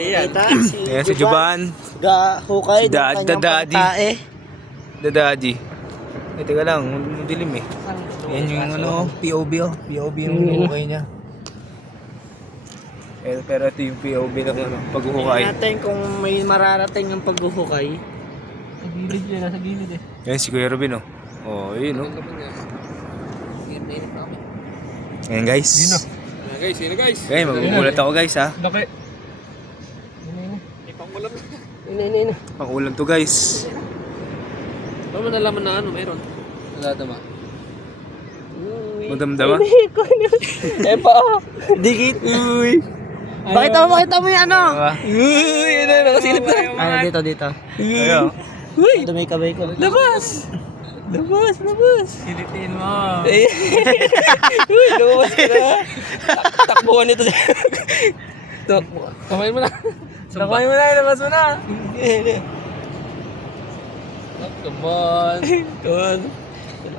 Ayan. Ayan si Juban. Hukay. Si Daddy. Daddy. Eh, teka lang, madilim eh. Yan yung ano, POV oh. POV yung hukay niya. Eh, pero ito yung POV ng ano, paghuhukay. Tingnan natin kung may mararating ang paghuhukay. Sa gilid yun, nasa gilid eh. Yan si Kuya Robin oh. Oh, yun oh. Ayan guys. Yun guys. Okay, magugulat ako guys ha. Laki. Ina. Pang-ulam to guys. Paano mo nalaman na ano meron? Naladama. Madamdama? Eh pa oh. Dikit. Uy. Makita mo yung ano. Uy, ano, nakasilip na. Ano dito. Ayaw. Uy. Ito may kamay ko. Labas! Silitin mo. Uy, lumabas ka na. Takbuhan ito. Kamay mo na. Ilabas mo na.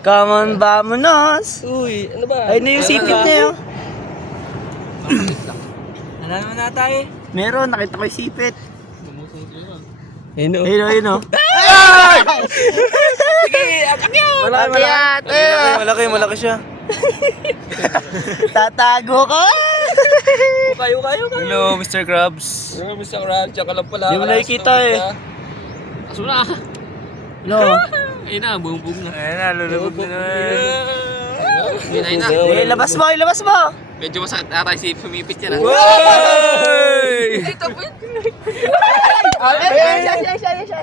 Come on, vamonos. Uy, ano ba? Ay, na yung sipit na yun. Ano naman na tayo? Meron, nakita ko yung sipit. Ayun o. Ayun o. Sige, akyak! Malaki siya. Tatago ka. Kayo. Hello, Mr. Krabs. Mr. Crab, tsaka lang pala. Hindi mo nakikita eh. Aso na. No. Ayun na, bumbong na. Ayan na, lulubog na naman. Eh, labas mo. Medyo masakit ata si pumipit yan. Wey! Ito po yun. Siya.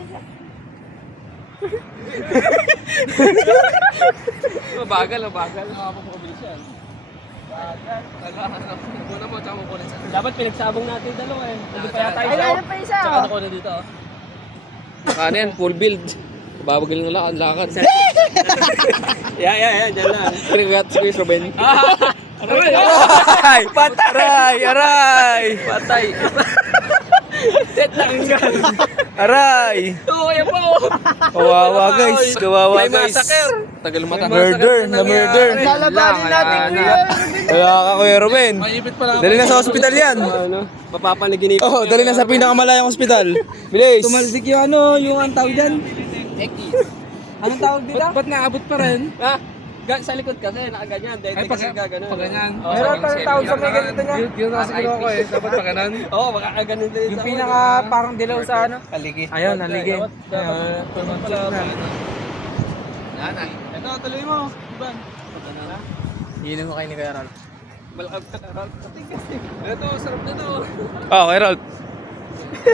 Mabagal. Nakapapabilis yan. Kuna mo, tsaka mo kunin sa... Dapat pinagsabong natin dalawa eh. Nandun pa yata isa. Tsaka ako na dito. Kanin, full build. Babagal ng lakad. Yan, dyan lang. Pinagat si Chris Robin. Aray! Aray! Patay. Set lang yan. Aray! Oo, yan po. Kawawa guys. May massacre. Tagal mata. Murder. Lalabanin natin kuya. Wala ka Kuya Ruben. Maipit pa lang. Dali na sa ospital yan. Mapapanaginip. Oh, dali na sa pinakamalayang ospital. Bilis. Tumalsik yung ano, yung ang tawag dyan. Anong tawag dito? Ba't naabot pa rin? Ha? Sa likod kasi, nakaganyan. Ay, kasi gaganon. Paganan. Meron pa rin tawag sa may ganito niya. Yun na siguro ako eh. Dapat paganan. Oo, makakaganon din. Yung pinaka parang dilaw sa ano? Kaligi. Ayun, naligid. Nanay. Ito, tuloy mo. Iban. Inom mo kayo ni Kuya Ral. Malakad ka, Ral. Katigas eh. Ito, sarap na to. Oh, kay Ralph.